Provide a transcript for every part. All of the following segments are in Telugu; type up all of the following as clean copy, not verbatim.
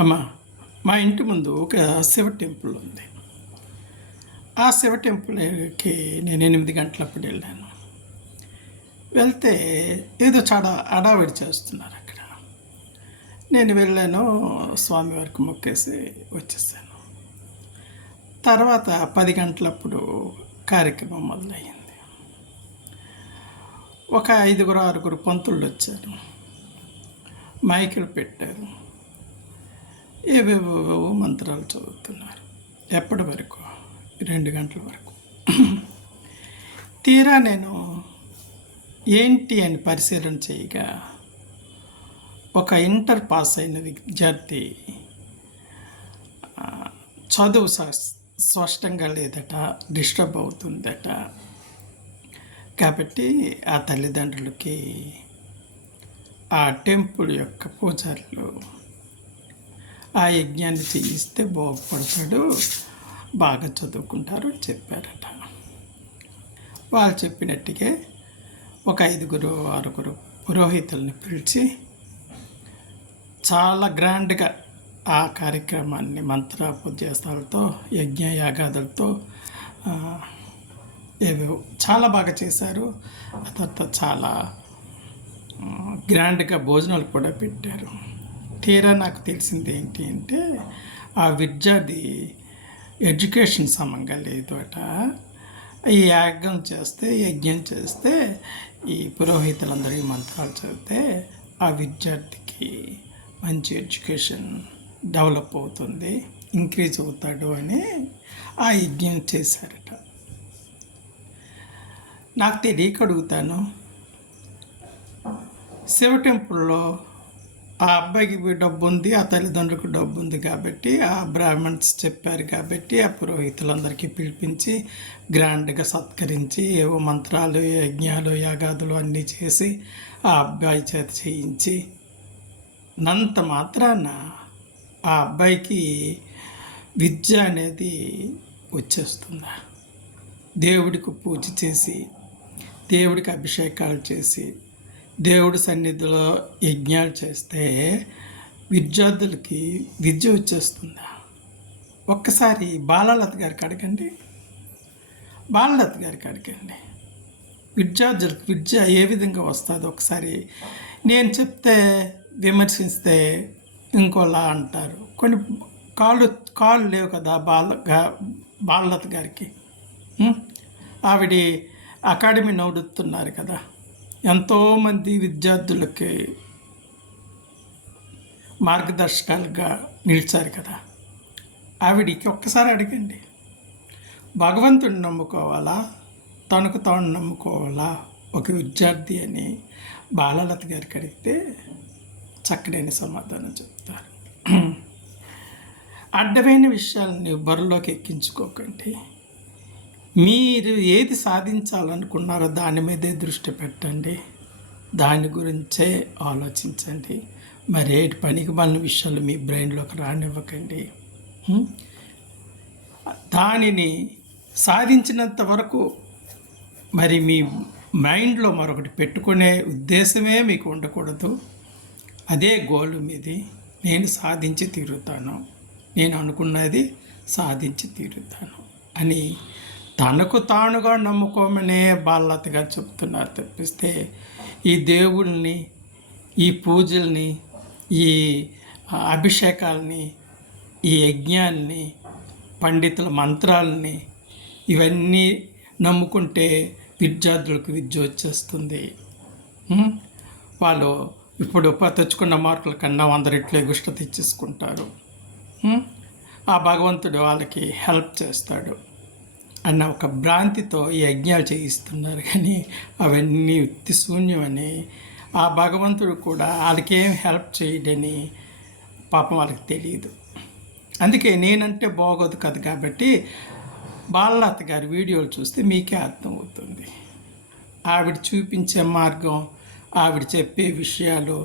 అమ్మా, మా ఇంటి ముందు ఒక శివ టెంపుల్ ఉంది. ఆ శివ టెంపుల్కి నేను 8 గంటలప్పుడు వెళ్ళాను. వెళ్తే ఏదో చాలా హడావిడి చేస్తున్నారు అక్కడ. నేను వెళ్ళాను, స్వామివారికి మొక్కేసి వచ్చేసాను. తర్వాత 10 గంటలప్పుడు కార్యక్రమం మొదలయ్యింది. ఒక 5-6 పంతులు వచ్చారు, మైకులు పెట్టారు, ఏవేవో మంత్రాలు చదువుతున్నారు. ఎప్పటి వరకు? 2 గంటల వరకు. తీరా నేను ఏంటి అని పరిశీలన చేయగా, ఒక ఇంటర్ పాస్ అయిన విద్యార్థి చదువు స్పష్టంగా లేదట, డిస్టర్బ్ అవుతుందట. కాబట్టి ఆ తల్లిదండ్రులకి ఆ టెంపుల్ యొక్క పూజారులు ఆ యజ్ఞాన్ని చేయిస్తే బాగుపడతాడు, బాగా చదువుకుంటారు అని చెప్పారట. వాళ్ళు చెప్పినట్టుగా ఒక 5-6 పురోహితుల్ని పిలిచి చాలా గ్రాండ్గా ఆ కార్యక్రమాన్ని మంత్రోపదేశాలతో, యజ్ఞయాగాదులతో ఏవో చాలా బాగా చేశారు. ఆ తర్వాత చాలా గ్రాండ్గా భోజనాలు కూడా పెట్టారు. తీరా నాకు తెలిసింది ఏంటి అంటే, ఆ విద్యార్థి ఎడ్యుకేషన్ సమంగా లేదు అట. ఈ యజ్ఞం చేస్తే ఈ పురోహితులందరికీ మంత్రాలు చదివితే ఆ విద్యార్థికి మంచి ఎడ్యుకేషన్ డెవలప్ అవుతుంది, ఇంక్రీజ్ అవుతాడు అని ఆ యజ్ఞం చేశారట. నాకు తెలియక అడుగుతాను, శివ టెంపుల్లో ఆ అబ్బాయికి డబ్బు ఉంది, ఆ తల్లిదండ్రులకు డబ్బు ఉంది కాబట్టి, ఆ బ్రాహ్మణ్స్ చెప్పారు కాబట్టి, ఆ పురోహితులందరికీ పిలిపించి గ్రాండ్గా సత్కరించి ఏవో మంత్రాలు, యజ్ఞాలు, యాగాదులు అన్నీ చేసి ఆ అబ్బాయి చేత చేయించి నంత మాత్రాన ఆ అబ్బాయికి విద్య అనేది వచ్చేస్తుందా? దేవుడికి పూజ చేసి, దేవుడికి అభిషేకాలు చేసి, దేవుడి సన్నిధిలో యజ్ఞాలు చేస్తే విద్యార్థులకి విద్య వచ్చేస్తుందా? ఒక్కసారి బాలలత గారికి అడగండి, విద్యార్థులకు విద్య ఏ విధంగా వస్తుందో ఒకసారి. నేను చెప్తే విమర్శిస్తే ఇంకోలా అంటారు. కొన్ని కాళ్ళు లేవు కదా బాలలత గారికి. ఆవిడ అకాడమీ నడుపుతున్నారు కదా, ఎంతోమంది విద్యార్థులకి మార్గదర్శకాలుగా నిలిచారు కదా. ఆవిడికి ఒక్కసారి అడగండి, భగవంతుడిని నమ్ముకోవాలా, తనకు తాను నమ్ముకోవాలా ఒక విద్యార్థి అని బాలలత గారికి అడిగితే చక్కడైన సమాధానం చెప్తారు. అడ్డమైన విషయాలని బరిలోకి ఎక్కించుకోకండి. మీరు ఏది సాధించాలనుకున్నారో దాని మీదే దృష్టి పెట్టండి, దాని గురించే ఆలోచించండి. మరేటి పనికి మాలిన విషయాలు మీ బ్రెయిన్లోకి రానివ్వకండి. దానిని సాధించినంత వరకు మరి మీ మైండ్లో మరొకటి పెట్టుకునే ఉద్దేశమే మీకు ఉండకూడదు. అదే గోల్ మీది. నేను సాధించి తీరుతాను, నేను అనుకున్నది సాధించి తీరుతాను అని తనకు తానుగా నమ్ముకోమనే బాలలత గారు చెప్తున్నారు తప్పిస్తే ఈ దేవుళ్ళని, ఈ పూజల్ని, ఈ అభిషేకాలని, ఈ యజ్ఞాన్ని, పండితుల మంత్రాలని ఇవన్నీ నమ్ముకుంటే విద్యార్థులకు విద్య వచ్చేస్తుంది. వాళ్ళు ఇప్పుడు తెచ్చుకున్న మార్కుల కన్నా 100 రెట్లు ఎగుష్ట తెచ్చేసుకుంటారు. ఆ భగవంతుడు వాళ్ళకి హెల్ప్ చేస్తాడు అన్న ఒక భ్రాంతితో ఈ యజ్ఞాలు చేయిస్తున్నారు. కానీ అవన్నీ యుక్తి శూన్యమని, ఆ భగవంతుడు కూడా వాళ్ళకి ఏం హెల్ప్ చేయడని పాపం వాళ్ళకి తెలియదు. అందుకే నేనంటే బాగోదు కదా, కాబట్టి బాలలత గారి వీడియోలు చూస్తే మీకే అర్థమవుతుంది. ఆవిడ చూపించే మార్గం, ఆవిడ చెప్పే విషయాలు,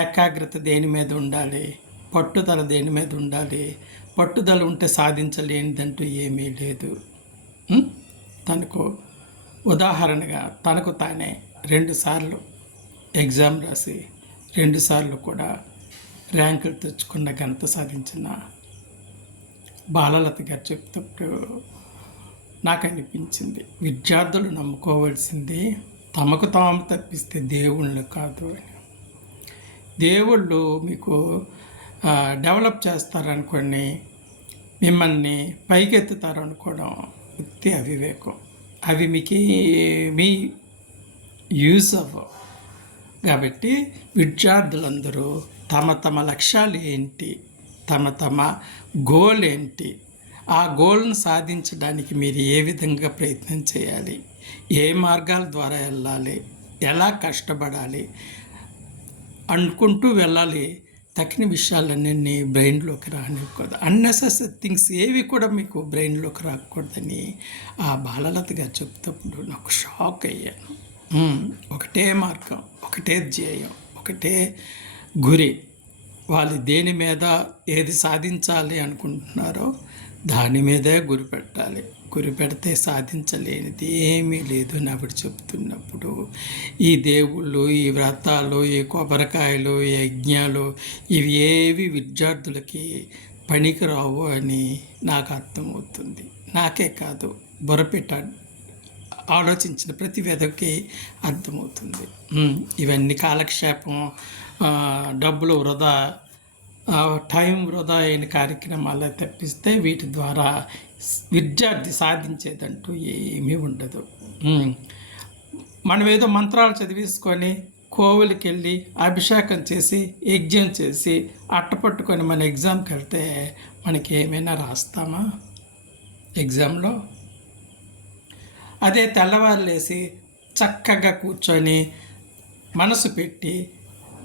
ఏకాగ్రత దేని మీద ఉండాలి, పట్టుదల దేని మీద ఉండాలి, పట్టుదల ఉంటే సాధించలేనిదంటూ ఏమీ లేదు. తనకు ఉదాహరణగా తనకు తానే 2 సార్లు ఎగ్జామ్ రాసి 2 సార్లు కూడా ర్యాంకులు తెచ్చుకున్న ఘనత సాధించిన బాలలత గారు చెప్తప్పుడు నాకు అనిపించింది, విద్యార్థులు నమ్ముకోవాల్సింది తమకు తాము తప్పిస్తే దేవుళ్ళు కాదు అని. దేవుళ్ళు మీకు డెవలప్ చేస్తారనుకోండి, మిమ్మల్ని పైకెత్తుతారు అనుకోవడం ఉత్తి అవివేకం. అవి మీ యూజ్ అవ్వవు. కాబట్టి విద్యార్థులందరూ తమ తమ లక్ష్యాలు ఏంటి, తమ గోల్ ఏంటి, ఆ గోల్ను సాధించడానికి మీరు ఏ విధంగా ప్రయత్నం చేయాలి, ఏ మార్గాల ద్వారా వెళ్ళాలి, ఎలా కష్టపడాలి అనుకుంటూ వెళ్ళాలి. తక్కిన విషయాలన్నీ బ్రెయిన్లోకి రానివ్వకూడదు. అన్నెసెసరీ థింగ్స్ ఏవి కూడా మీకు బ్రెయిన్లోకి రాకూడదని ఆ బాలలత గారు చెప్తప్పుడు నాకు షాక్ అయ్యాను. ఒకటే మార్గం, ఒకటే ధ్యేయం, ఒకటే గురి. వాళ్ళు దేని మీద ఏది సాధించాలి అనుకుంటున్నారో దాని మీదే గురి పెట్టాలి. గురి పెడితే సాధించలేనిది ఏమీ లేదు అని ఆవిడ చెప్తున్నప్పుడు, ఈ దేవుళ్ళు, ఈ వ్రతాలు, ఈ కొబ్బరికాయలు, ఈ యజ్ఞాలు ఇవి ఏవి విద్యార్థులకి పనికి రావు అని నాకు అర్థమవుతుంది. నాకే కాదు, బుర్రపెట్ట ఆలోచించిన ప్రతి విధకి అర్థమవుతుంది. ఇవన్నీ కాలక్షేపం, డబ్బులు వృధా, టైం వృధా అయిన కార్యక్రమాలు తప్పిస్తే వీటి ద్వారా విద్యార్థి సాధించేదంటూ ఏమీ ఉండదు. మనం ఏదో మంత్రాలు చదివేసుకొని కోవిలకి వెళ్ళి అభిషేకం చేసి యజ్ఞం చేసి అట్టపట్టుకొని మన ఎగ్జామ్కి వెళ్తే మనకి ఏమైనా రాస్తామా ఎగ్జామ్లో? అదే తెల్లవారులేసి చక్కగా కూర్చొని మనసు పెట్టి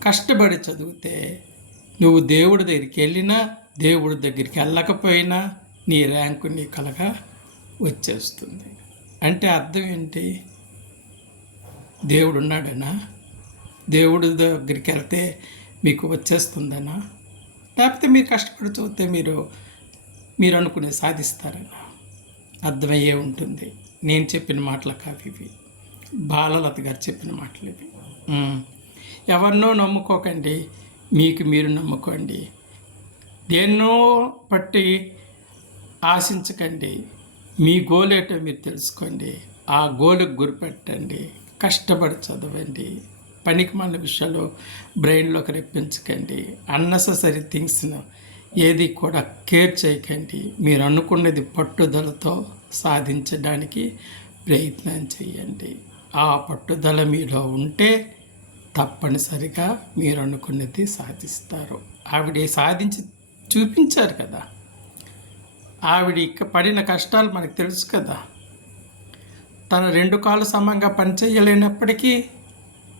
కష్టపడి చదివితే నువ్వు దేవుడి దగ్గరికి వెళ్ళినా దేవుడి దగ్గరికి వెళ్ళకపోయినా నీ ర్యాంకు నీ కలగా వచ్చేస్తుంది. అంటే అర్థం ఏంటి? దేవుడు ఉన్నాడనా? దేవుడి దగ్గరికి వెళ్తే మీకు వచ్చేస్తుందనా? లేకపోతే మీరు కష్టపడి చదివితే మీరు అనుకునే సాధిస్తారనా? అర్థమయ్యే ఉంటుంది. నేను చెప్పిన మాటలు కావు ఇవి, బాలలత గారు చెప్పిన మాటలు ఇవి. ఎవరినో నమ్ముకోకండి, మీకు మీరు నమ్ముకోండి. దేన్నో పట్టి ఆశించకండి. మీ గోల్ ఏంటో మీరు తెలుసుకోండి, ఆ గోలుకు గురిపెట్టండి, కష్టపడి చదవండి. పనికి మన విషయాలు బ్రెయిన్లోకి రెప్పించకండి. అన్నెసెసరీ థింగ్స్ను ఏది కూడా కేర్ చేయకండి. మీరు అనుకున్నది పట్టుదలతో సాధించడానికి ప్రయత్నం చేయండి. ఆ పట్టుదల మీలో ఉంటే తప్పనిసరిగా మీరు అనుకున్నది సాధిస్తారు. ఆవిడ సాధించి చూపించారు కదా. ఆవిడ పడిన కష్టాలు మనకు తెలుసు కదా. తన 2 కాళ్ళు సమంగా పనిచేయలేనప్పటికీ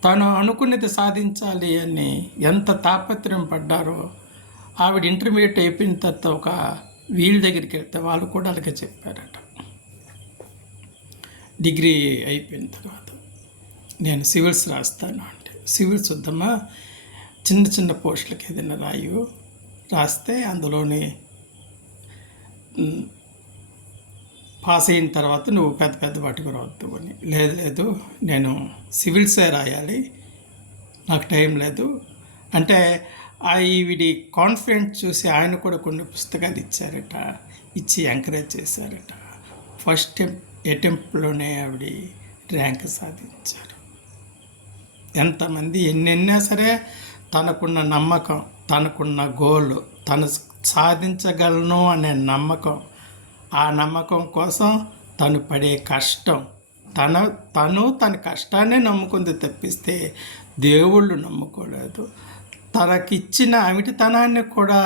తను అనుకున్నది సాధించాలి అని ఎంత తాపత్రయం పడ్డారో. ఆవిడ ఇంటర్మీడియట్ అయిపోయిన తర్వాత ఒక వీళ్ళ దగ్గరికి వెళ్తే వాళ్ళు కూడా అలాగే చెప్పారట. డిగ్రీ అయిపోయిన తర్వాత నేను సివిల్స్ రాస్తాను అంటే, సివిల్స్ వద్దమ్మా, చిన్న చిన్న పోస్టులకి ఏదైనా రాస్తే అందులోని పాస్ అయిన తర్వాత నువ్వు పెద్ద పెద్ద వాటికి రావద్దు అని. లేదు నేను సివిల్సే రాయాలి, నాకు టైం లేదు అంటే ఈవిడి కాన్ఫిడెన్స్ చూసి ఆయన కూడా కొన్ని పుస్తకాలు ఇచ్చి ఎంకరేజ్ చేశారట. ఫస్ట్ అటెంప్ట్లోనే ఆవిడ ర్యాంక్ సాధించారు. ఎంతమంది ఎన్నెన్నా సరే తనకున్న నమ్మకం, తనకున్న గోల్, తను సాధించగలను అనే నమ్మకం, ఆ నమ్మకం కోసం తను పడే కష్టం, తన కష్టాన్నే నమ్ముకుంది తప్పిస్తే దేవుళ్ళు నమ్ముకోలేదు. తనకిచ్చిన అమిటితనాన్ని కూడా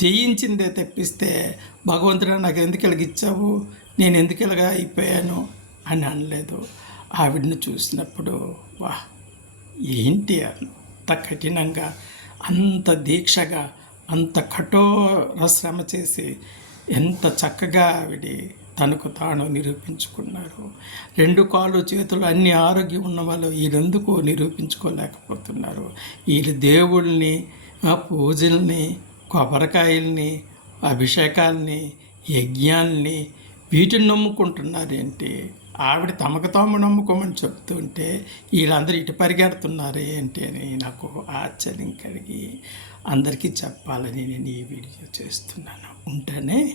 జయించిందే తప్పిస్తే భగవంతుడు నాకు ఎందుకు ఇలాగిచ్చావు, నేను ఎందుకు ఇలాగా అయిపోయాను అని అనలేదు. ఆవిడని చూసినప్పుడు వా, ఏంటి అంత కఠినంగా, అంత దీక్షగా, అంత కఠోర శ్రమ చేసి ఎంత చక్కగా ఆవిడ తనకు తాను నిరూపించుకున్నారు. 2 కాళ్ళు చేతులు అన్ని ఆరోగ్యం ఉన్న వాళ్ళు వీళ్ళెందుకు నిరూపించుకోలేకపోతున్నారు? వీళ్ళు దేవుళ్ళని, పూజల్ని, కొబ్బరికాయల్ని, అభిషేకాల్ని, యజ్ఞాల్ని వీటిని నమ్ముకుంటున్నారేంటి? ఆవిడ తమకు తాము నమ్ముకోమని చెప్తుంటే వీళ్ళందరూ ఇటు పరిగెడుతున్నారు ఏంటి అని నాకు ఆశ్చర్యం కలిగి అందరికీ చెప్పాలని నేను ఈ వీడియో చేస్తున్నాను. ఉంటేనే